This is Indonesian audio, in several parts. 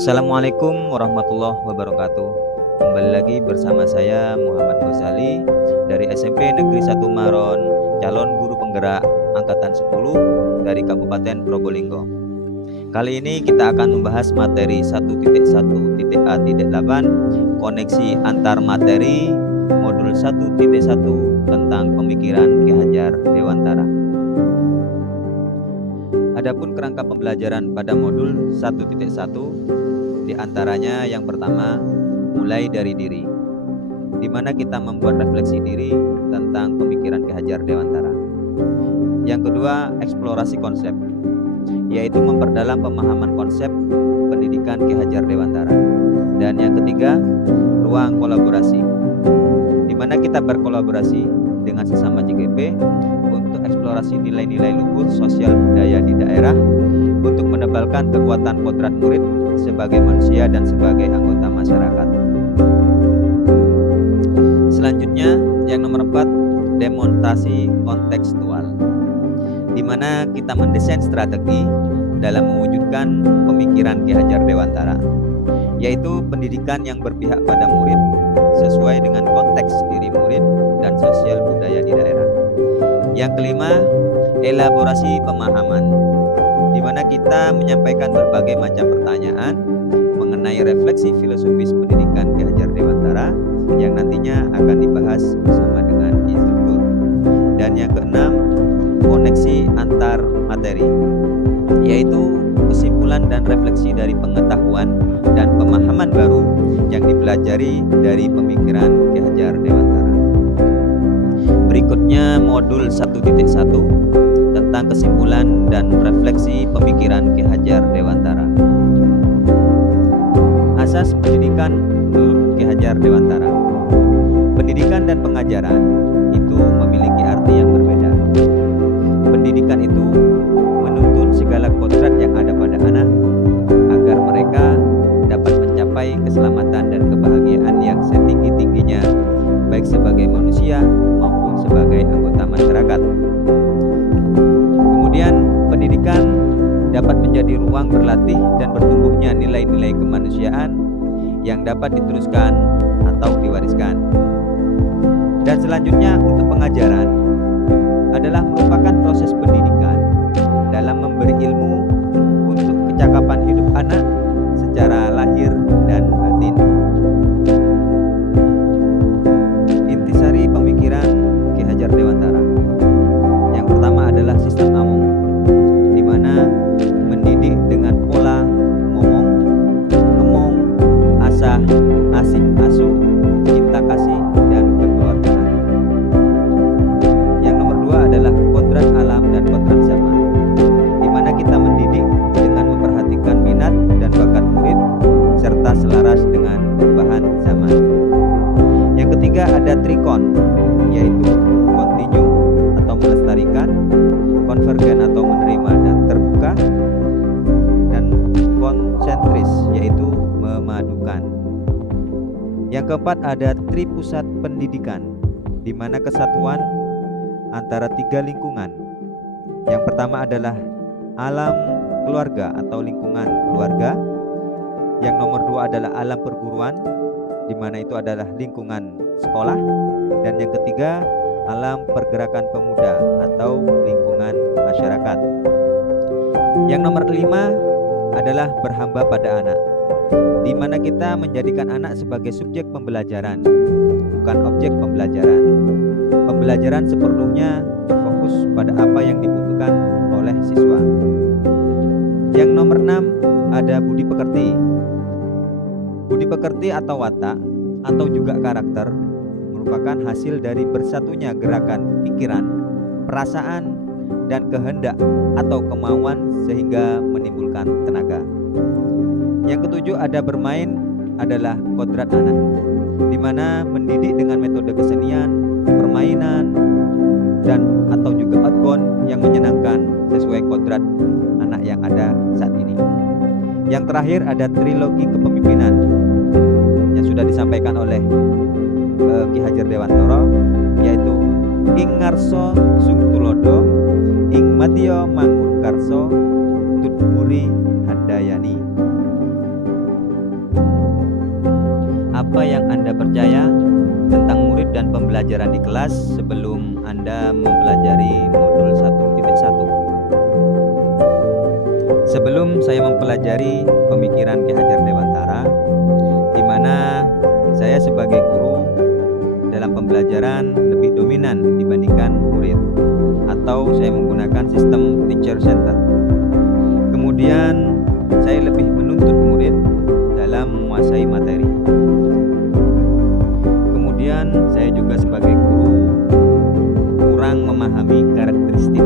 Assalamualaikum warahmatullahi wabarakatuh. Kembali lagi bersama saya Muhammad Ghazali dari SMP Negeri 1 Maron, calon guru penggerak angkatan 10 dari Kabupaten Probolinggo. Kali ini kita akan membahas materi 1.1.A.8 koneksi antar materi modul 1.1 tentang pemikiran Ki Hajar Dewantara. Adapun kerangka pembelajaran pada modul 1.1 diantaranya yang pertama, mulai dari diri, di mana kita membuat refleksi diri tentang pemikiran Ki Hajar Dewantara. Yang kedua, eksplorasi konsep, yaitu memperdalam pemahaman konsep pendidikan Ki Hajar Dewantara. Dan yang ketiga, ruang kolaborasi, di mana kita berkolaborasi dengan sesama JGP untuk eksplorasi nilai-nilai luhur sosial budaya di daerah untuk menebalkan kekuatan kodrat murid sebagai manusia dan sebagai anggota masyarakat. Selanjutnya, yang nomor 4, demonstrasi kontekstual, di mana kita mendesain strategi dalam mewujudkan pemikiran Ki Hajar Dewantara, yaitu pendidikan yang berpihak pada murid sesuai dengan konteks diri murid dan sosial budaya di daerah. Yang kelima, elaborasi pemahaman, di mana kita menyampaikan berbagai macam pertanyaan mengenai refleksi filosofis pendidikan Ki Hajar Dewantara yang nantinya akan dibahas bersama dengan instruktur. Dan yang keenam, koneksi antar materi, yaitu kesimpulan dan refleksi dari pengetahuan dan pemahaman baru yang dipelajari dari pemikiran Ki Hajar Dewantara. Berikutnya modul 1.1 tentang kesimpulan dan refleksi pemikiran Ki Hajar Dewantara. Asas pendidikan menurut Ki Hajar Dewantara. Pendidikan dan pengajaran itu memiliki arti yang berbeda. Pendidikan itu menuntun segala kodrat yang ada pada anak agar mereka dapat mencapai keselamatan dan kebahagiaan yang setinggi-tingginya, baik sebagai manusia maupun sebagai anggota masyarakat. Kemudian pendidikan dapat menjadi ruang berlatih dan bertumbuhnya nilai-nilai kemanusiaan yang dapat diteruskan atau diwariskan. Dan selanjutnya untuk pengajaran adalah merupakan proses pendidikan dalam memberi ilmu untuk kecakapan hidup anak secara lahir dan batin. Intisari pemikiran Ki Hajar Dewantara. Yang pertama adalah sistem Among, di mana mendidik dengan pola ngomong, ngemong, asah, asih, asuh, cinta kasih, dan kekeluargaan. Yang nomor 2 adalah kodrat alam dan kodrat zaman, di mana kita mendidik dengan memperhatikan minat dan bakat murid serta selaras dengan perubahan zaman. Yang ketiga ada trikon, yaitu continue atau melestarikan, konvergen atau menerima dan terbuka, dan konsentris yaitu memadukan. Yang keempat ada tripusat pendidikan, di mana kesatuan antara 3 lingkungan. Yang pertama adalah alam keluarga atau lingkungan keluarga. Yang nomor 2 adalah alam perguruan, di mana itu adalah lingkungan sekolah. Dan yang ketiga, alam pergerakan pemuda atau lingkungan masyarakat. Yang nomor 5 adalah berhamba pada anak, di mana kita menjadikan anak sebagai subjek pembelajaran, bukan objek pembelajaran. Pembelajaran sepenuhnya berfokus pada apa yang dibutuhkan oleh siswa. Yang nomor 6 ada budi pekerti. Budi pekerti atau watak atau juga karakter merupakan hasil dari bersatunya gerakan pikiran, perasaan, dan kehendak atau kemauan sehingga menimbulkan tenaga. Yang ketujuh ada bermain adalah kodrat anak, di mana mendidik dengan metode kesenian, permainan, dan atau juga outbound yang menyenangkan sesuai kodrat anak yang ada saat ini. Yang terakhir ada trilogi kepemimpinan yang sudah disampaikan oleh Ki Hajar Dewantara, yaitu ing ngarso sung tulodo, ing madya mangun karso, tutmuri handayani. apa yang Anda percaya tentang murid dan pembelajaran di kelas sebelum Anda mempelajari modul 1.1. Sebelum saya mempelajari pemikiran Ki Hajar Dewantara, di mana saya sebagai guru dalam pembelajaran lebih dominan dibandingkan murid, atau saya menggunakan sistem teacher center. Kemudian saya lebih menuntut murid dalam menguasai materi. Kemudian saya juga sebagai guru kurang memahami karakteristik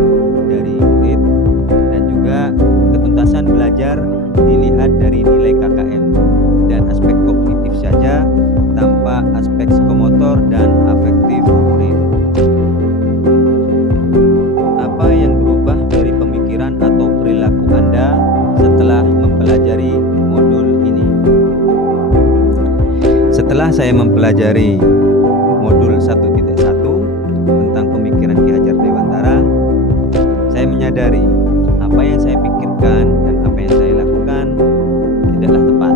dari murid, dan juga ketuntasan belajar dilihat dari nilai KKM dan aspek kognitif saja tanpa aspek psikomotor dan afektif murid. Apa yang berubah dari pemikiran atau perilaku Anda setelah mempelajari modul ini? Setelah saya mempelajari modul 1.1 tentang pemikiran Ki Hajar Dewantara, saya menyadari apa yang saya pikirkan dan apa yang saya lakukan tidaklah tepat,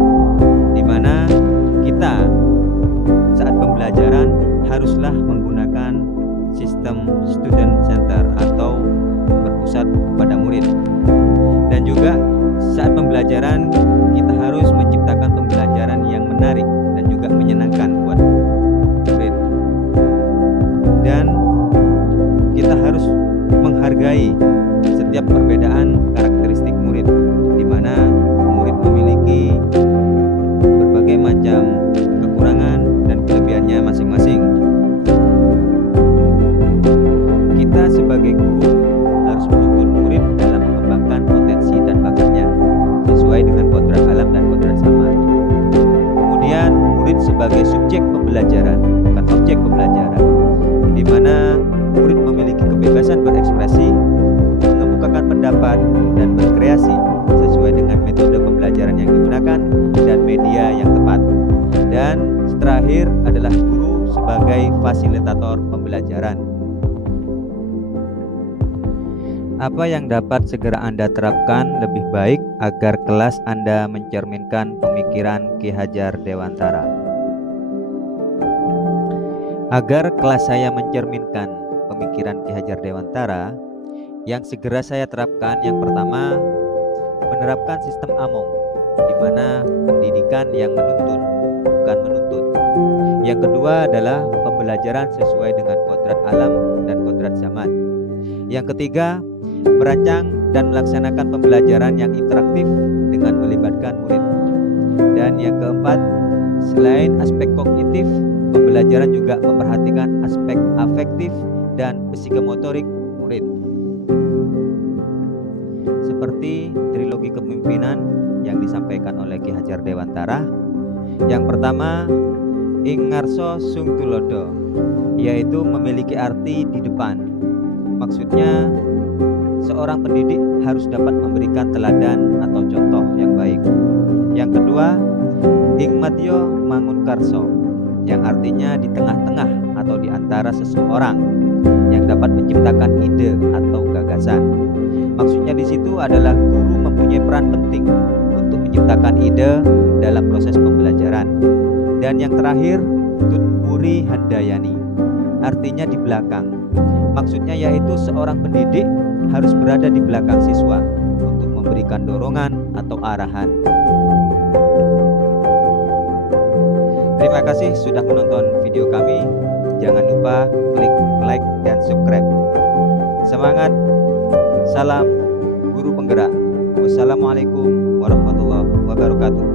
di mana kita saat pembelajaran haruslah menggunakan sistem student center atau berpusat pada murid, dan juga saat pembelajaran kita harus menciptakan pembelajaran yang menarik dan juga menyenangkan buat murid, dan kita harus menghargai setiap perbedaan karakteristik murid, di mana murid memiliki berbagai macam kekurangan dan kelebihannya masing-masing. Kita sebagai guru harus menuntun murid dalam mengembangkan potensi dan bakatnya sesuai dengan kodrat alam dan kodrat zaman. Kemudian murid sebagai subjek pembelajaran, bukan objek pembelajaran, di mana murid memiliki kebebasan berekspresi, mengemukakan pendapat, dan berkreasi sesuai dengan metode pembelajaran yang digunakan dan media yang tepat. Dan terakhir adalah guru sebagai fasilitator pembelajaran. Apa yang dapat segera Anda terapkan lebih baik agar kelas Anda mencerminkan pemikiran Ki Hajar Dewantara? Agar kelas saya mencerminkan pemikiran Ki Hajar Dewantara, yang segera saya terapkan yang pertama, menerapkan sistem AMONG, di mana pendidikan yang menuntun, bukan menuntut. Yang kedua adalah pembelajaran sesuai dengan kodrat alam dan kodrat zaman. Yang ketiga, merancang dan melaksanakan pembelajaran yang interaktif dengan melibatkan murid. Dan yang keempat, selain aspek kognitif, pembelajaran juga memperhatikan aspek afektif dan psikomotorik murid. Seperti trilogi kepemimpinan yang disampaikan oleh Ki Hajar Dewantara. Yang pertama, ing ngarso sung tulodo, yaitu memiliki arti di depan. Maksudnya seorang pendidik harus dapat memberikan teladan atau contoh yang baik. Yang kedua, ing madyo mangun karso, yang artinya di tengah-tengah atau di antara seseorang yang dapat menciptakan ide atau gagasan. Maksudnya di situ adalah guru mempunyai peran penting untuk menciptakan ide dalam proses pembelajaran. Dan yang terakhir, tutpuri handayani, artinya di belakang. Maksudnya yaitu seorang pendidik harus berada di belakang siswa untuk memberikan dorongan atau arahan. Terima kasih sudah menonton video kami. Jangan lupa klik like dan subscribe. Semangat, salam guru penggerak. Wassalamualaikum warahmatullahi wabarakatuh.